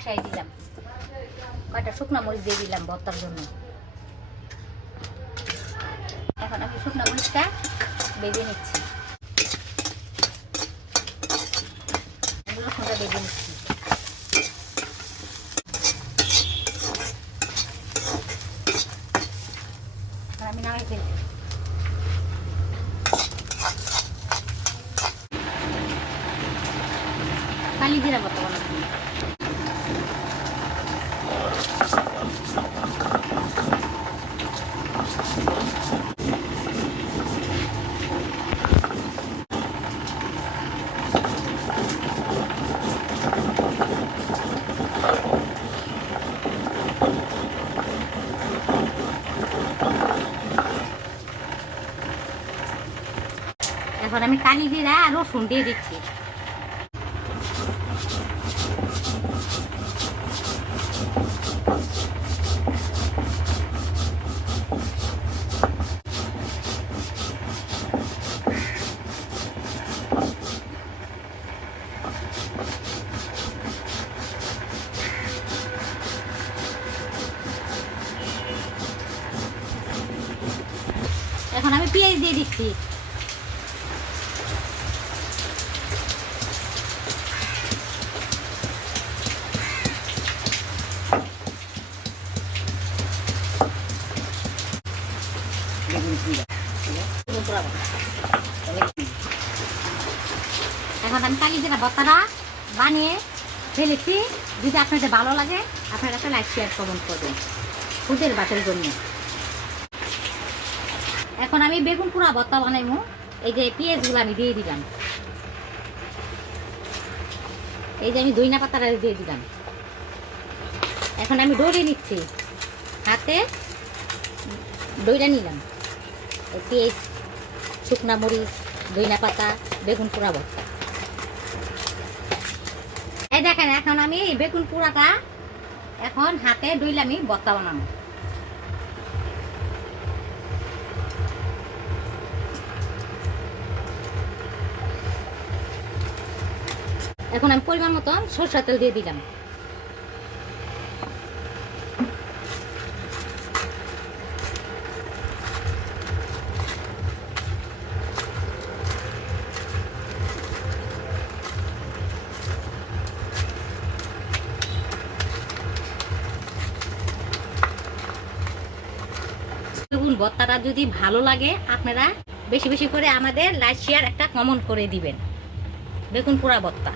বসাই দিলাম, কয়টা শুকনো মরিচ দিয়ে দিলাম ভর্তার জন্য। এখন আমি শুকনো মরিচটা বেজে নিচ্ছি, রসুনটা বেজে নিচ্ছি। আমি নামাই ফেলছি। কালি জিরা ভর্তা বানাচ্ছি। এখন আমি কালি জিরা আর রসুন দিয়ে দিচ্ছি। এখন আমি পেঁয়াজ দিয়ে দিচ্ছি। এখন আমি কালি জিরা ভর্তাটা বানিয়ে ফেলেছি। যদি আপনাদের ভালো লাগে আপনারা একটা লাইক শেয়ার কমেন্ট করবেন খুদের ভাতের জন্য। এখন আমি বেগুন পোড়া ভর্তা বানাইবো। এই যে পেঁয়াজগুলো আমি দিয়ে দিলাম, এই যে আমি ধইনা পাতাটা দিয়ে দিলাম। এখন আমি ডলে নিচ্ছি, হাতে ডইটা নিলাম। পেঁয়াজ, শুকনা মরিচ, ধইনা পাতা, বেগুন পোড়া ভর্তা। এই দেখেন এখন আমি বেগুন পোড়াটা এখন হাতে ডইলে আমি ভর্তা বানাবো। এখন আমি পরিমাণ মতো সরষের তেল দিয়ে দিলাম। ভর্তাটা যদি ভালো লাগে আপনারা বেশি বেশি করে আমাদের লাইক শেয়ার একটা কমেন্ট করে দিবেন। বেগুন পোড়া ভর্তা।